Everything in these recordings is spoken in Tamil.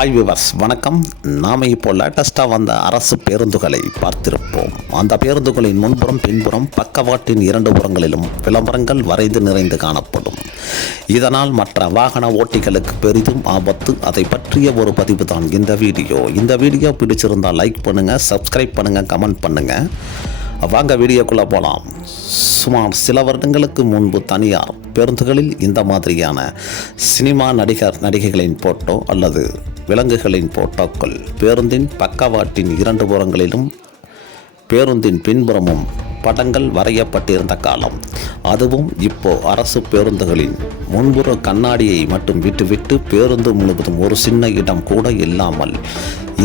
ஹாய் விவர்ஸ் வணக்கம். நாம் இப்போ லேட்டஸ்ட்டாக வந்த அரசு பேருந்துகளை பார்த்திருப்போம். அந்த பேருந்துகளின் முன்புறம் பின்புறம் பக்கவாட்டின் இரண்டு புறங்களிலும் விளம்பரங்கள் வரைந்து நிறைந்து காணப்படும். இதனால் மற்ற வாகன ஓட்டிகளுக்கு பெரிதும் ஆபத்து. அதை பற்றிய ஒரு பதிவு தான் இந்த வீடியோ. இந்த வீடியோ பிடிச்சிருந்தால் லைக் பண்ணுங்கள், சப்ஸ்கிரைப் பண்ணுங்கள், கமெண்ட் பண்ணுங்கள். வாங்க வீடியோக்குள்ளே போகலாம். சுமார் சில வருடங்களுக்கு முன்பு தனியார் பேருந்துகளில் இந்த மாதிரியான சினிமா நடிகைகளின் போட்டோ அல்லது விலங்குகளின் போட்டோக்கள் பேருந்தின் பக்கவாட்டின் இரண்டு புறங்களிலும் பேருந்தின் பின்புறமும் படங்கள் வரையப்பட்டிருந்த காலம். அதுவும் இப்போ அரசு பேருந்துகளின் முன்புற கண்ணாடியை மட்டும் விட்டுவிட்டு பேருந்து முழுவதும் ஒரு சின்ன இடம் கூட இல்லாமல்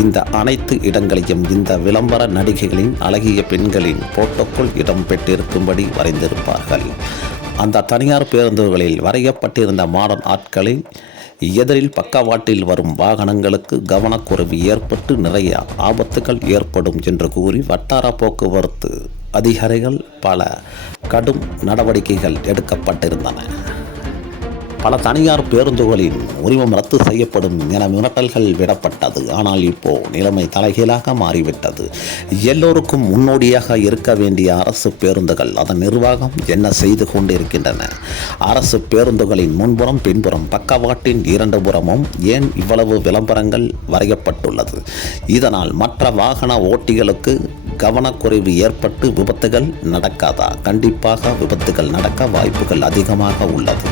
இந்த அனைத்து இடங்களையும் இந்த விளம்பர நடிகைகளின் அழகிய பெண்களின் போட்டோக்கள் இடம் பெற்றிருக்கும்படி வரைந்திருப்பார்கள். அந்த தனியார் பேருந்துகளில் வரையப்பட்டிருந்த மாடர்ன் ஆட்களை எதிரில் பக்கவாட்டில் வரும் வாகனங்களுக்கு கவனக்குறைவு ஏற்பட்டு நிறைய ஆபத்துகள் ஏற்படும் என்று கூறி வட்டார போக்குவரத்து அதிகாரிகள் பல கடும் நடவடிக்கைகள் எடுக்கப்பட்டிருந்தன. பல தனியார் பேருந்துகளின் உரிமம் ரத்து செய்யப்படும் என மிரட்டல்கள் விடப்பட்டது. ஆனால் இப்போ நிலைமை தலைகீழாக மாறிவிட்டது. எல்லோருக்கும் முன்னோடியாக இருக்க வேண்டிய அரசு பேருந்துகள் அதன் நிர்வாகம் என்ன செய்து கொண்டிருக்கின்றன? அரசு பேருந்துகளின் முன்புறம் பின்புறம் பக்கவாட்டின் இரண்டு புறமும் ஏன் இவ்வளவு விளம்பரங்கள் வரையப்பட்டுள்ளது? இதனால் மற்ற வாகன ஓட்டிகளுக்கு கவனக்குறைவு ஏற்பட்டு விபத்துகள் நடக்காதா? கண்டிப்பாக விபத்துகள் நடக்க வாய்ப்புகள் அதிகமாக உள்ளது.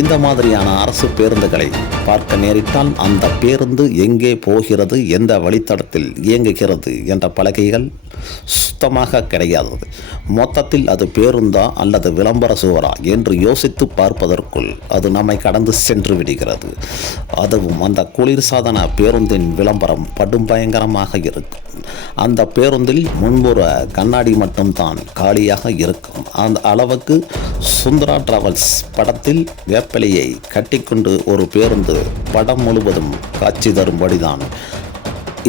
இந்த மாதிரியான அரசு பேருந்துகளை பார்க்க நேரிட்டால் அந்த பேருந்து எங்கே போகிறது, எந்த வழித்தடத்தில் இயங்குகிறது என்ற பலகைகள் சுத்தமாக கிடையாது. மொத்தத்தில் அது பேருந்தா அல்லது விளம்பர சுவரா என்று யோசித்து பார்ப்பதற்குள் அது நம்மை கடந்து சென்று விடுகிறது. அதுவும் அந்த குளிர்சாதன பேருந்தின் விளம்பரம் படும் பயங்கரமாக இருக்கும். அந்த பேருந்தில் முன்புற கண்ணாடி மட்டும்தான் காலியாக இருக்கும். அந்த அளவுக்கு சுந்தரா டிராவல்ஸ் படத்தில் வேப்பிலையை கட்டிக்கொண்டு ஒரு பேருந்து படம் முழுவதும் காட்சி தரும்படிதான்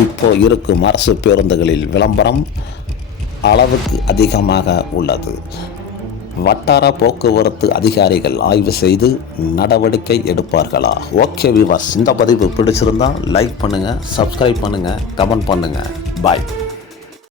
இப்போ இருக்கும் அரசு பேருந்துகளில் விளம்பரம் அளவுக்கு அதிகமாக உள்ளது. வட்டார போக்குவரத்து அதிகாரிகள் ஆய்வு செய்து நடவடிக்கை எடுப்பார்களா? ஓகே வியூவர்ஸ், இந்த பதிவு பிடிச்சிருந்தால் லைக் பண்ணுங்கள், சப்ஸ்கிரைப் பண்ணுங்கள், கமெண்ட் பண்ணுங்கள். பாய்.